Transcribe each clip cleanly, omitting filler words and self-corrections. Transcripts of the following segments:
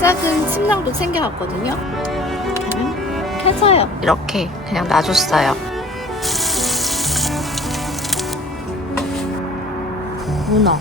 작은 침낭도 챙겨왔거든요. 켜져요. 이렇게 그냥 놔줬어요. 문어.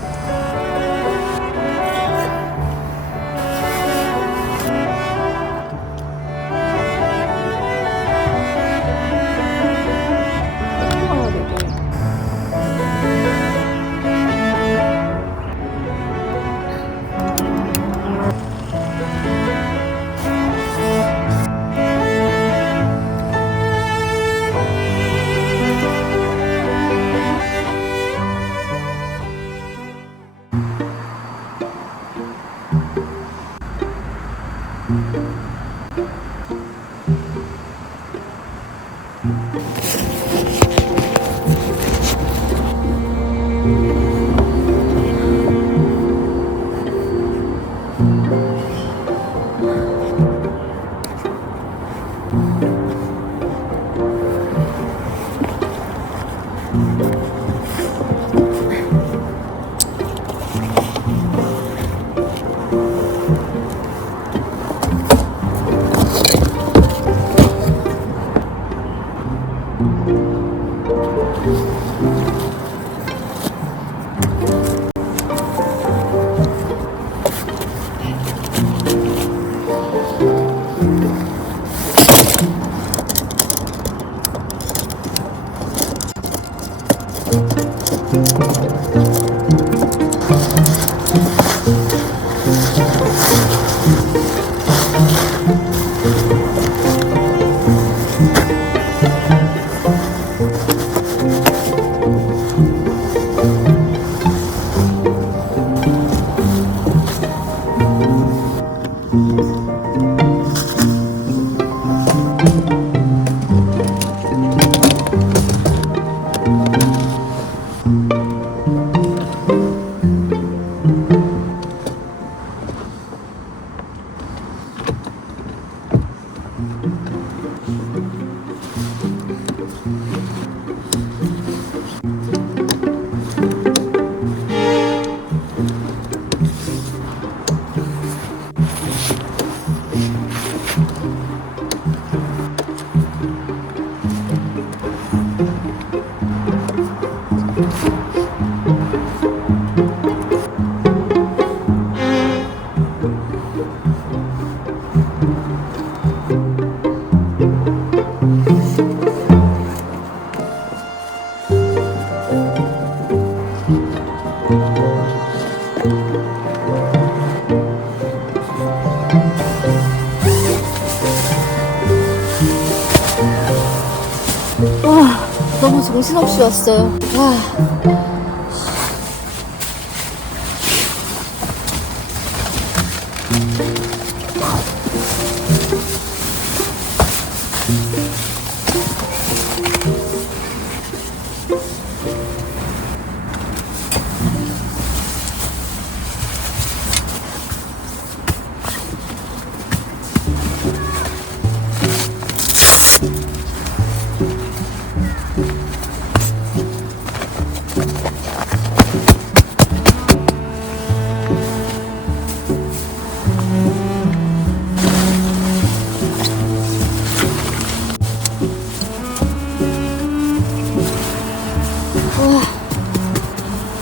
와, 너무 정신없이 왔어요. 와.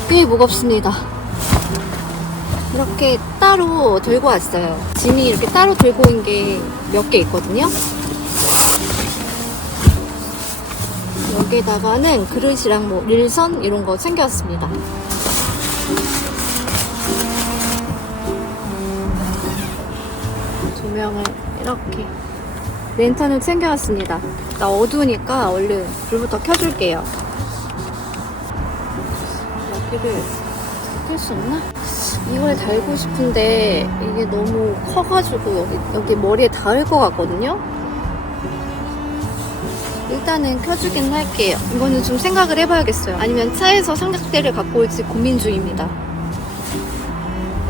꽤 무겁습니다. 이렇게 따로 들고 왔어요. 짐이 이렇게 따로 들고 온 게 몇 개 있거든요. 여기다가는 그릇이랑 뭐 릴선 이런 거 챙겨왔습니다. 조명을 이렇게 랜턴을 챙겨왔습니다. 나 어두우니까 얼른 불부터 켜줄게요. 여기를 켤 수 없나? 이걸 달고 싶은데 이게 너무 커가지고 여기 머리에 닿을 것 같거든요? 일단은 켜주긴 할게요. 이거는 좀 생각을 해봐야겠어요. 아니면 차에서 삼각대를 갖고 올지 고민 중입니다.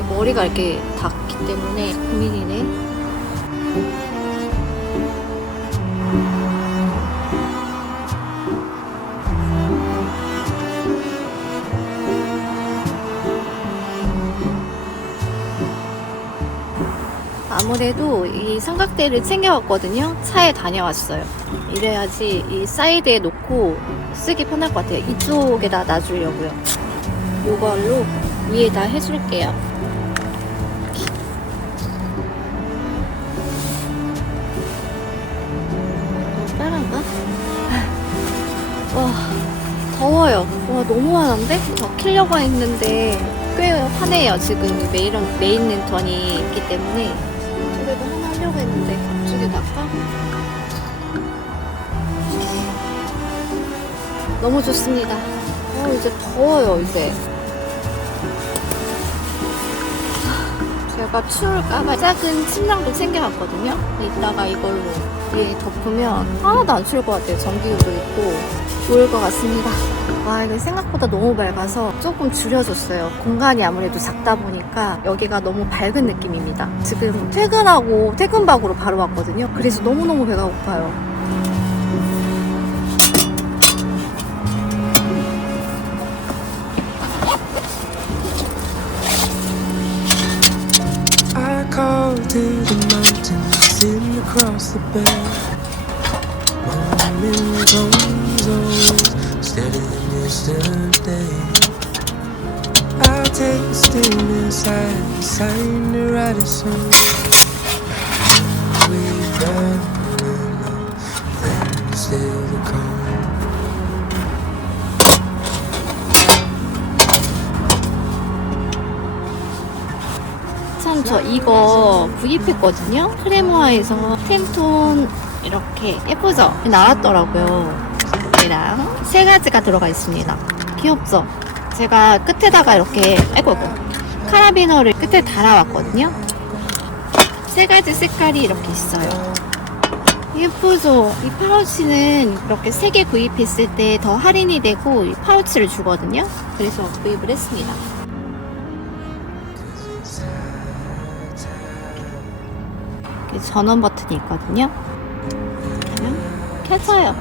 머리가 이렇게 닿기 때문에 고민이네. 아무래도 이 삼각대를 챙겨왔거든요. 차에 다녀왔어요. 이래야지 이 사이드에 놓고 쓰기 편할 것 같아요. 이쪽에다 놔주려고요. 이걸로 위에다 해줄게요. 빠른가? 와, 더워요. 와, 너무 환한데? 더 키려고 했는데 꽤 환해요. 지금 메인 랜턴이 있기 때문에. 그래도 하나 하려고 했는데 앞쪽에다가 너무 좋습니다. 이제 더워요. 이제 제가 추울까봐 작은 침낭도 챙겨왔거든요. 이따가 이걸로 위에 덮으면 하나도 안 추울 것 같아요. 전기구도 있고 좋을 것 같습니다. 와, 이거 생각보다 너무 밝아서 조금 줄여줬어요. 공간이 아무래도 작다 보니까 여기가 너무 밝은 느낌입니다. 지금 퇴근하고 퇴근박으로 바로 왔거든요. 그래서 너무너무 배가 고파요. To the mountains, sitting across the bay. My memory comes always steady than yesterday. I'll take the stillness and sign to write a song. We've done enough, then still to come. 참, 저 이거 구입했거든요. 크레모아에서 템톤 이렇게 예쁘죠? 나왔더라고요. 얘랑 세 가지가 들어가 있습니다. 귀엽죠? 제가 끝에다가 이렇게 카라비너를 끝에 달아왔거든요. 세 가지 색깔이 이렇게 있어요. 예쁘죠? 이 파우치는 이렇게 3개 구입했을 때 더 할인이 되고 이 파우치를 주거든요. 그래서 구입을 했습니다. 전원 버튼이 있거든요. 그러면 켜져요.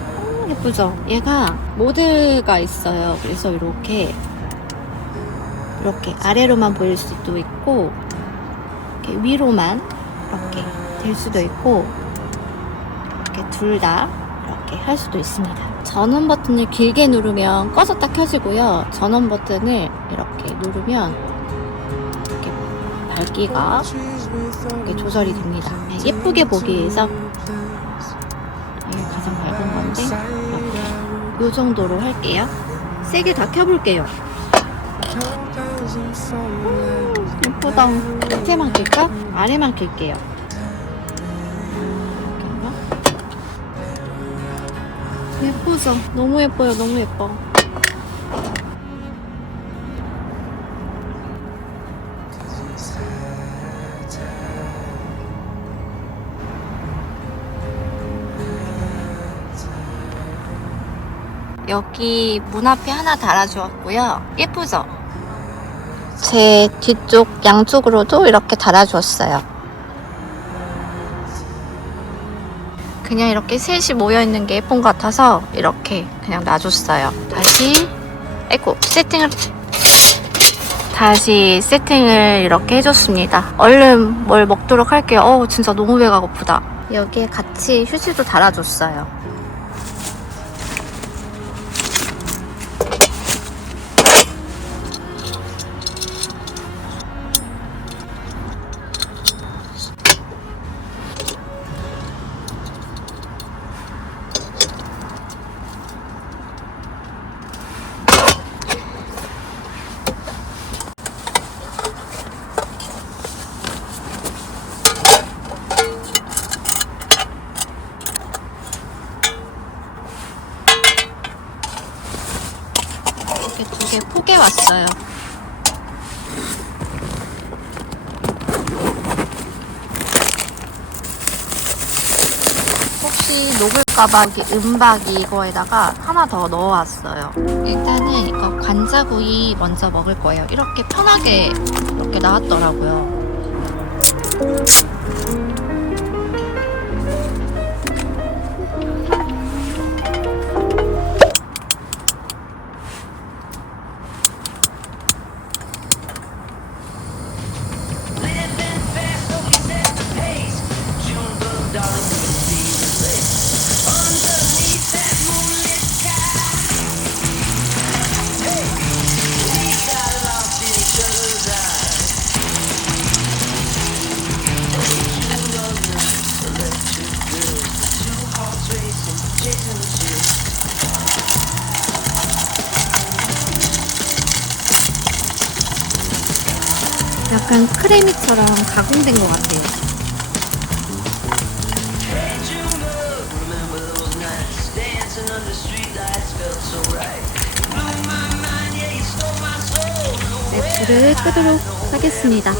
예쁘죠? 얘가 모드가 있어요. 그래서 이렇게 아래로만 보일 수도 있고 이렇게 위로만 이렇게 될 수도 있고 이렇게 둘 다 이렇게 할 수도 있습니다. 전원 버튼을 길게 누르면 꺼졌다 켜지고요. 전원 버튼을 이렇게 누르면 이렇게 밝기가 이렇게 조절이 됩니다. 예쁘게 보기 위해서 이게 가장 밝은 건데 이렇게 이 정도로 할게요. 세게 다 켜볼게요. 예쁘다. 밑에만 킬까? 아래만 킬게요. 예쁘죠? 너무 예뻐요. 너무 예뻐. 여기 문 앞에 하나 달아주었고요. 예쁘죠? 제 뒤쪽 양쪽으로도 이렇게 달아주었어요. 그냥 이렇게 셋이 모여있는 게 예쁜 것 같아서 이렇게 그냥 놔줬어요. 다시 세팅을 이렇게 해줬습니다. 얼른 뭘 먹도록 할게요. 진짜 너무 배가 고프다. 여기에 같이 휴지도 달아줬어요. 이렇게 2개 포개 왔어요. 혹시 녹을까봐 이렇게 은박이 이거에다가 하나 더 넣어왔어요. 일단은 이거 관자구이 먼저 먹을 거예요. 이렇게 편하게 이렇게 나왔더라고요. 약간 크래미처럼 가공된 것 같아요. 네, 불을 끄도록 하겠습니다.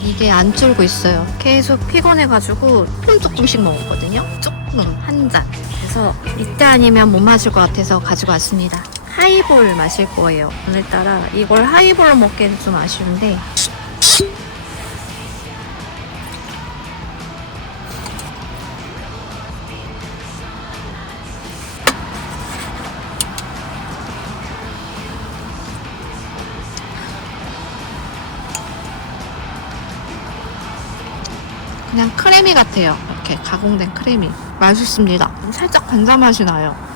이게 안 졸고 있어요. 계속 피곤해가지고 조금씩 먹었거든요. 조금 한 잔. 그래서 이때 아니면 못 마실 것 같아서 가지고 왔습니다. 하이볼 마실 거예요. 오늘따라 이걸 하이볼로 먹기에는 좀 아쉬운데 그냥 크래미 같아요. 이렇게 가공된 크래미. 맛있습니다. 살짝 관자 맛이 나요.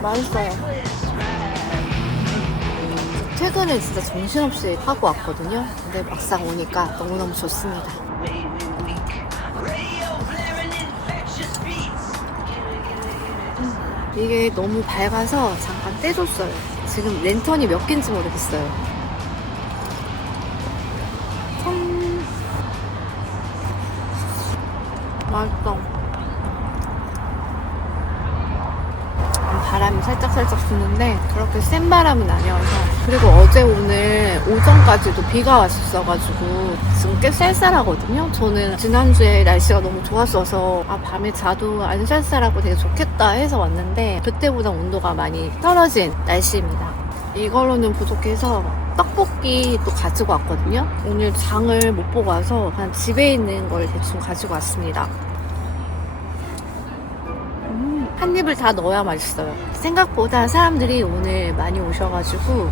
맛있어요. 퇴근을 진짜 정신없이 하고 왔거든요. 근데 막상 오니까 너무너무 좋습니다. 이게 너무 밝아서 잠깐 떼줬어요. 지금 랜턴이 몇 개인지 모르겠어요. 맛있어. 바람이 살짝살짝 부는데 그렇게 센 바람은 아니어서, 그리고 어제 오늘 오전까지도 비가 왔었어가지고 지금 꽤 쌀쌀하거든요. 저는 지난주에 날씨가 너무 좋았어서 밤에 자도 안 쌀쌀하고 되게 좋겠다 해서 왔는데 그때보다 온도가 많이 떨어진 날씨입니다. 이걸로는 부족해서 떡볶이 또 가지고 왔거든요. 오늘 장을 못 보고 와서 그냥 집에 있는 걸 대충 가지고 왔습니다. 한 입을 다 넣어야 맛있어요. 생각보다 사람들이 오늘 많이 오셔가지고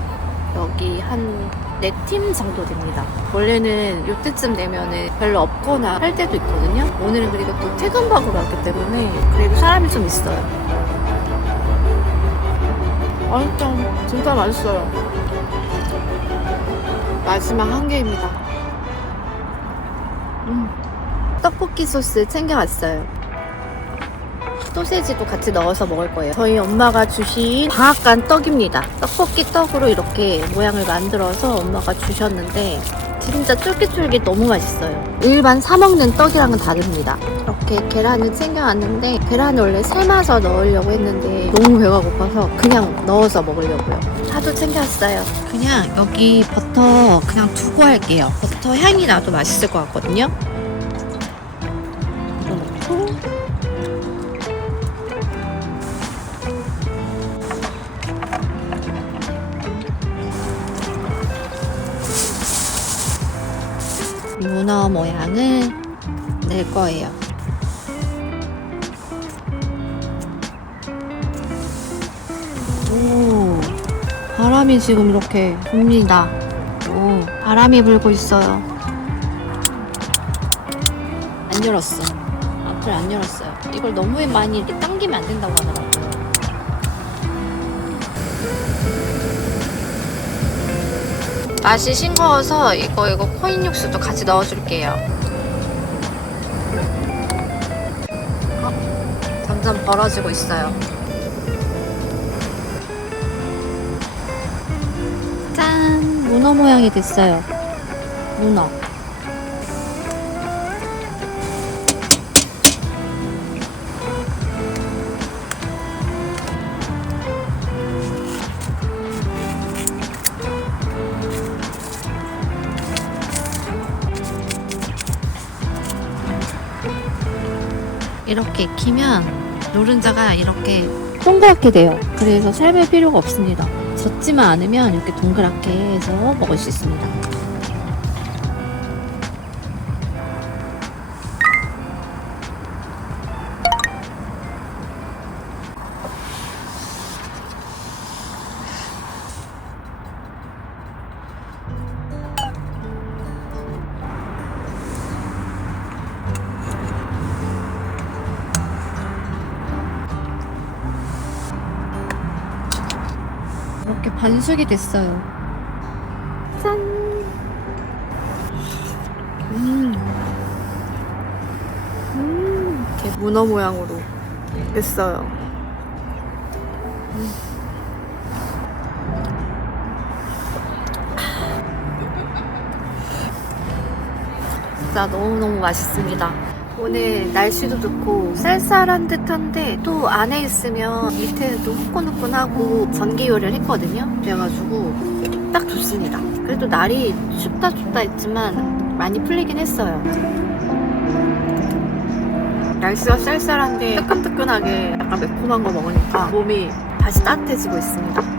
여기 한 4팀 정도 됩니다. 원래는 이때쯤 되면은 별로 없거나 할 때도 있거든요. 오늘은 그리고 또 퇴근박으로 왔기 때문에 그래도 사람이 좀 있어요. 진짜 맛있어요. 마지막 한 개입니다. 떡볶이 소스 챙겨왔어요. 소세지도 같이 넣어서 먹을 거예요. 저희 엄마가 주신 방앗간 떡입니다. 떡볶이 떡으로 이렇게 모양을 만들어서 엄마가 주셨는데 진짜 쫄깃쫄깃 너무 맛있어요. 일반 사 먹는 떡이랑은 다릅니다. 이렇게 계란을 챙겨왔는데 계란을 원래 삶아서 넣으려고 했는데 너무 배가 고파서 그냥 넣어서 먹으려고요. 파도 챙겨왔어요. 그냥 여기 버터 그냥 두고 할게요. 버터 향이 나도 맛있을 것 같거든요. 문어 모양을 낼 거예요. 오, 바람이 지금 이렇게 붑니다. 오, 바람이 불고 있어요. 안 열었어. 앞을 안 열었어요. 이걸 너무 많이 이렇게 당기면 안 된다고 하더라고요. 맛이 싱거워서 이거 코인 육수도 같이 넣어줄게요. 점점 벌어지고 있어요. 짠! 문어 모양이 됐어요. 문어. 이렇게 익히면 노른자가 이렇게 동그랗게 돼요. 그래서 삶을 필요가 없습니다. 젖지만 않으면 이렇게 동그랗게 해서 먹을 수 있습니다. 이렇게 반숙이 됐어요. 짠! 문어 모양으로 했어요. 진짜 너무너무 맛있습니다. 오늘 날씨도 좋고 쌀쌀한 듯한데 또 안에 있으면 밑에는 또 후끈후끈하고 전기요리를 했거든요. 그래가지고 딱 좋습니다. 그래도 날이 춥다 했지만 많이 풀리긴 했어요. 날씨가 쌀쌀한데 뜨끈뜨끈하게 약간 매콤한 거 먹으니까 몸이 다시 따뜻해지고 있습니다.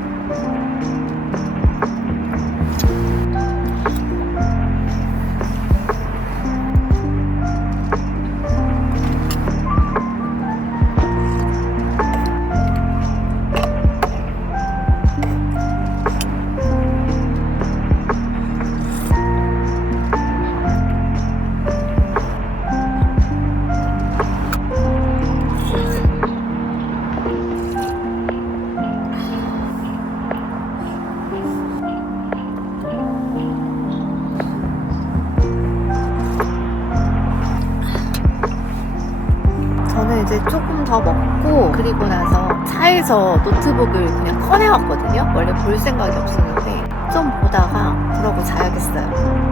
저는 이제 조금 더 먹고 그리고 나서 차에서 노트북을 그냥 꺼내왔거든요. 원래 볼 생각이 없었는데 좀 보다가 그러고 자야겠어요.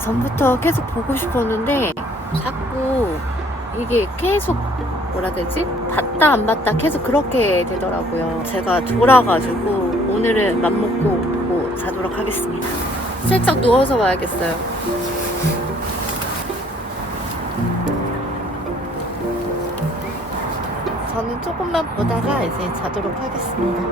전부터 계속 보고 싶었는데 자꾸 이게 계속 뭐라 해야 되지? 봤다 안 봤다 계속 그렇게 되더라고요. 제가 졸아가지고 오늘은 맘먹고 보고 자도록 하겠습니다. 살짝 누워서 봐야겠어요. 저는 조금만 보다가 이제 자도록 하겠습니다.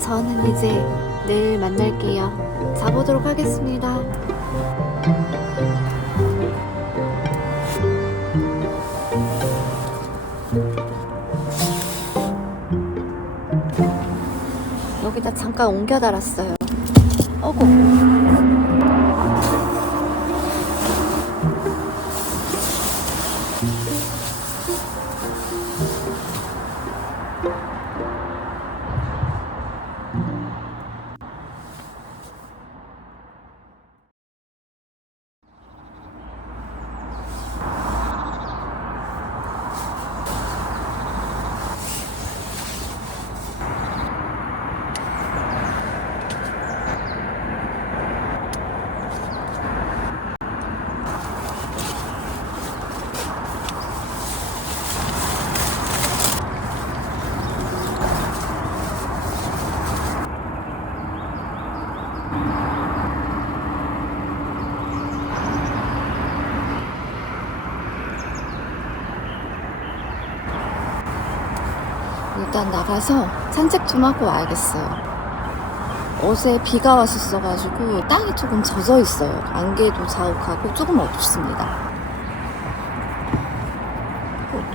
저는 이제 내일 만날게요. 자보도록 하겠습니다. 여기다 잠깐 옮겨 달았어요. 어구. 일단 나가서 산책 좀 하고 와야겠어요. 어제 비가 왔었어가지고 땅이 조금 젖어 있어요. 안개도 자욱하고 조금 어둡습니다.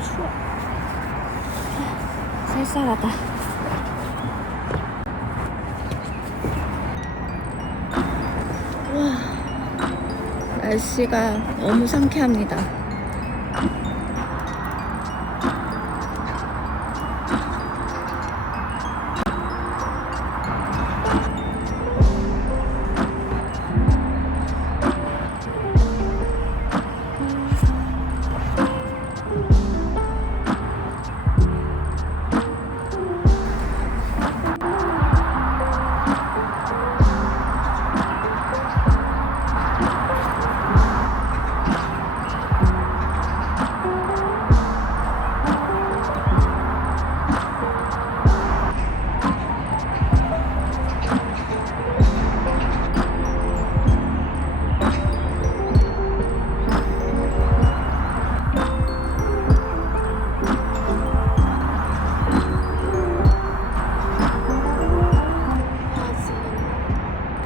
추워. 쌀쌀하다. 와, 날씨가 너무 상쾌합니다.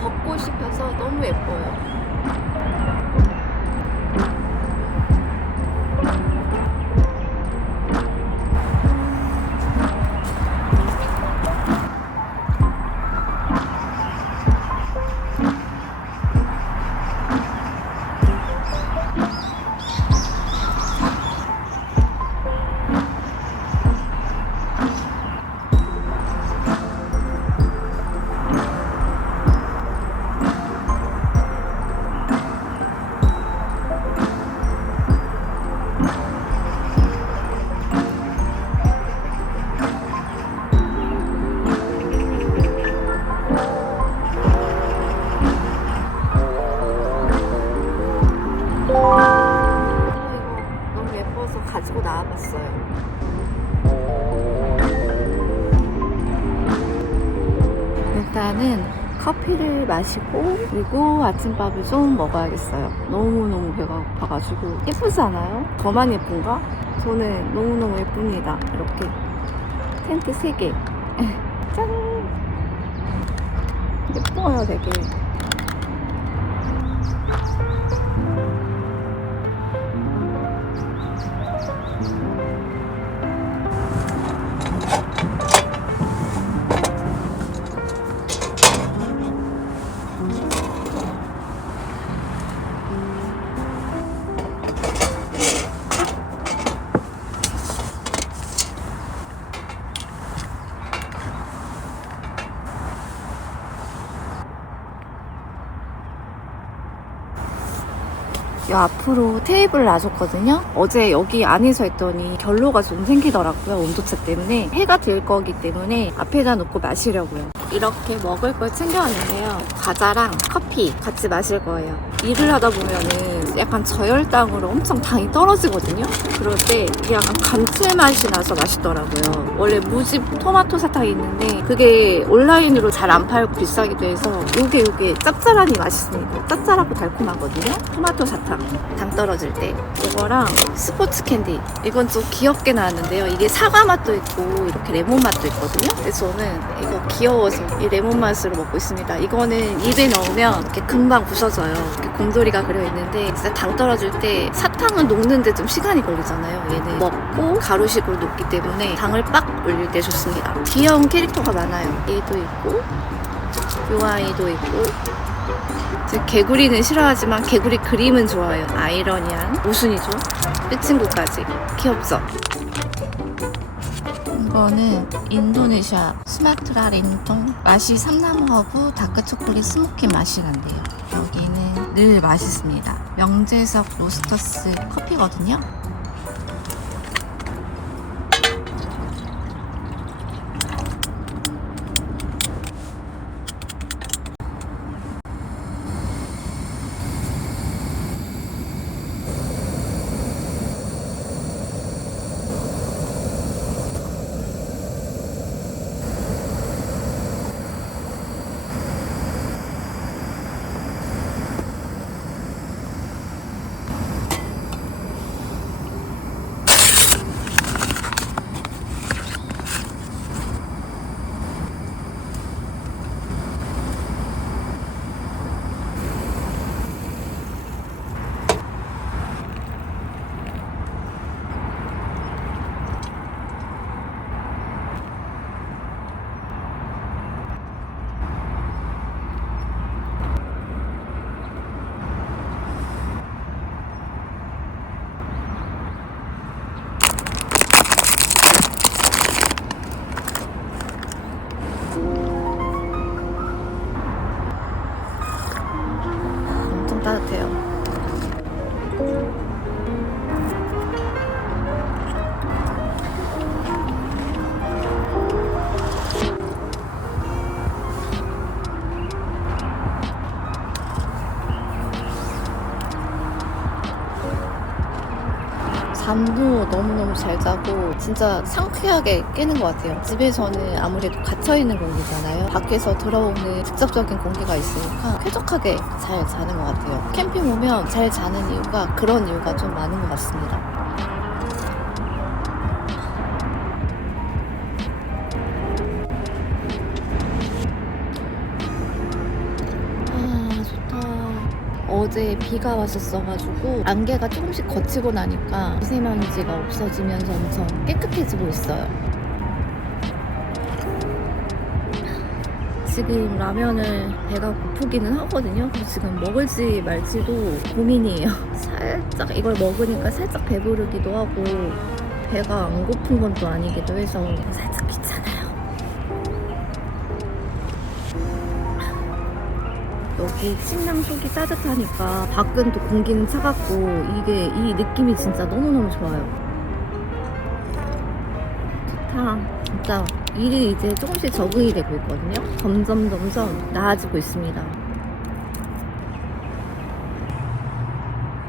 벚꽃이 펴서 너무 예뻐요. 너무 예뻐서 가지고 나와봤어요. 일단은 커피를 마시고 그리고 아침밥을 좀 먹어야겠어요. 너무너무 배가 고파가지고. 예쁘지 않아요? 저만 예쁜가? 저는 너무너무 예쁩니다. 이렇게 텐트 3개 짠! 예뻐요 되게. 이 앞으로 테이블을 놔줬거든요. 어제 여기 안에서 했더니 결로가 좀 생기더라고요. 온도차 때문에. 해가 들 거기 때문에 앞에다 놓고 마시려고요. 이렇게 먹을 걸 챙겨왔는데요. 과자랑 커피 같이 마실 거예요. 일을 하다 보면은 약간 저혈당으로 엄청 당이 떨어지거든요. 그럴 때 이게 약간 감칠맛이 나서 맛있더라고요. 원래 무집 토마토 사탕이 있는데 그게 온라인으로 잘 안 팔고 비싸기도 해서 요게 짭짤하니 맛있습니다. 짭짤하고 달콤하거든요. 토마토 사탕 당 떨어질 때. 이거랑 스포츠 캔디, 이건 좀 귀엽게 나왔는데요. 이게 사과 맛도 있고 이렇게 레몬 맛도 있거든요. 그래서 저는 이거 귀여워서 이 레몬 맛으로 먹고 있습니다. 이거는 입에 넣으면 이렇게 금방 부서져요. 이렇게 곰돌이가 그려있는데 진짜 당 떨어질 때 사탕은 녹는데 좀 시간이 걸리잖아요. 얘는 먹고 가루식으로 녹기 때문에 당을 빡 올릴 때 좋습니다. 귀여운 캐릭터가 많아요. 얘도 있고 요 아이도 있고. 개구리는 싫어하지만 개구리 그림은 좋아요. 아이러니한 모순이죠. 끝친구까지 귀엽죠? 이거는 인도네시아 수마트라 렌통 맛이 삼나무하고 다크초콜릿 스모키 맛이 난대요. 여기는 늘 맛있습니다. 명재석 로스터스 커피거든요. 엄청 따뜻해요. 잠도 너무너무 잘 자고 진짜 상쾌하게 깨는 것 같아요. 집에서는 아무래도 갇혀있는 공기잖아요. 밖에서 들어오는 직접적인 공기가 있으니까 쾌적하게 잘 자는 것 같아요. 캠핑 오면 잘 자는 이유가 그런 이유가 좀 많은 것 같습니다. 아, 좋다. 어제 비가 왔었어가지고 안개가 조금씩 걷히고 나니까 미세먼지가 없어지면서 엄청 깨끗해지고 있어요. 지금 라면을 배가 고프기는 하거든요. 그래서 지금 먹을지 말지도 고민이에요. 살짝 이걸 먹으니까 살짝 배부르기도 하고 배가 안 고픈 건 또 아니기도 해서 살짝 귀찮아요. 여기 침낭 속이 따뜻하니까 밖은 또 공기는 차갑고 이게 이 느낌이 진짜 너무너무 좋아요. 좋다. 진짜 일이 이제 조금씩 적응이 되고 있거든요. 점점 나아지고 있습니다.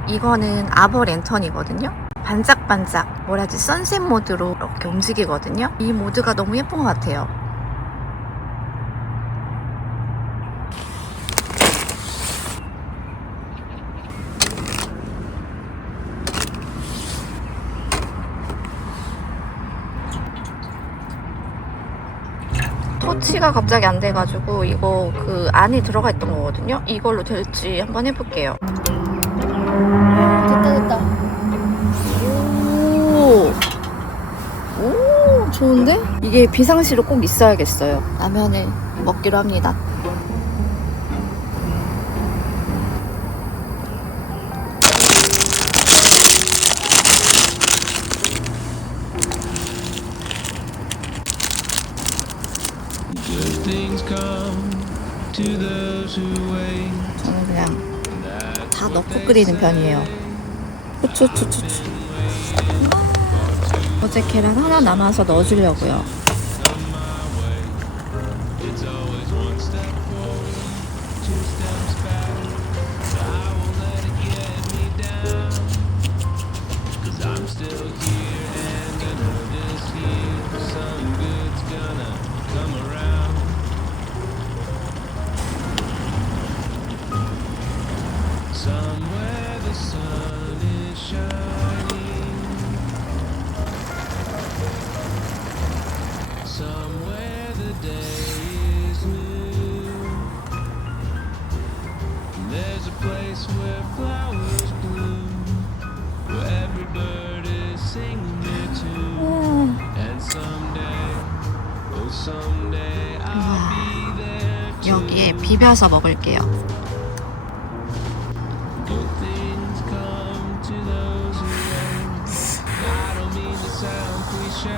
이거는 아버 랜턴이거든요. 반짝반짝 뭐라지 선셋 모드로 이렇게 움직이거든요. 이 모드가 너무 예쁜 것 같아요. 토치가 갑자기 안 돼가지고 이거 그 안에 들어가 있던 거거든요. 이걸로 될지 한번 해볼게요. 됐다. 오, 좋은데? 이게 비상시로 꼭 있어야겠어요. 라면을 먹기로 합니다. Good things come to those who wait. 저는 그냥 다 넣고 끓이는 편이에요. 후추. 어제 계란 하나 남아서 넣어주려고요. It's always one step forward, two steps back. I won't let it get me down, 'cause I'm still here and I know this year some good's gonna come around. Somewhere the sun is shining, somewhere the day is new. There's a place where flowers bloom, where every bird is singing their tune. And someday, oh someday I'll be there too. 여기에 비벼서 먹을게요. Good things come to those who wait. I don't mean to sound cliche,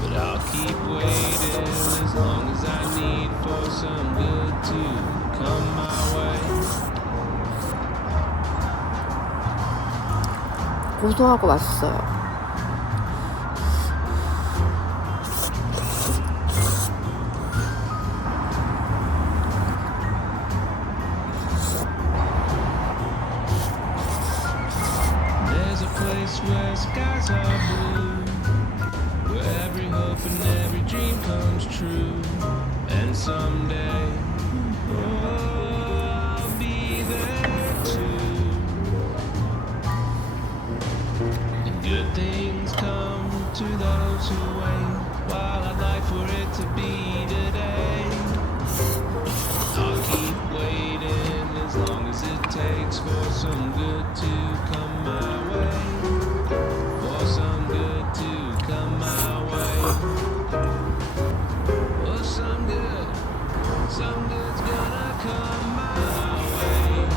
but I'll keep waiting as long as I need for some good to come my way. 고소하고 맛있어요. There's a place where skies are blue, where every hope and every dream comes true. And someday, oh, I'll be there too. And good things come to those who wait, while I'd like for it to be today. I'll keep waiting as long as it takes for some good to come my way. For some good to come my way. For some good's gonna come my way.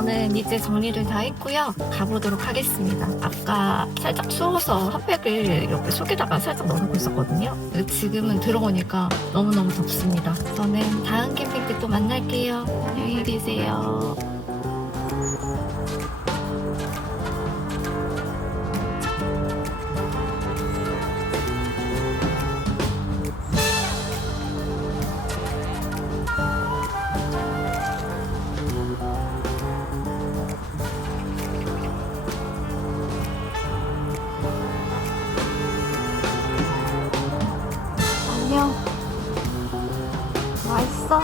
저는 이제 정리를 다 했고요. 가보도록 하겠습니다. 아까 살짝 추워서 핫팩을 이렇게 속에다가 살짝 넣어놓고 있었거든요. 근데 지금은 들어오니까 너무너무 덥습니다. 저는 다음 캠핑 때 또 만날게요. 안녕히 계세요. 안녕. 맛있어.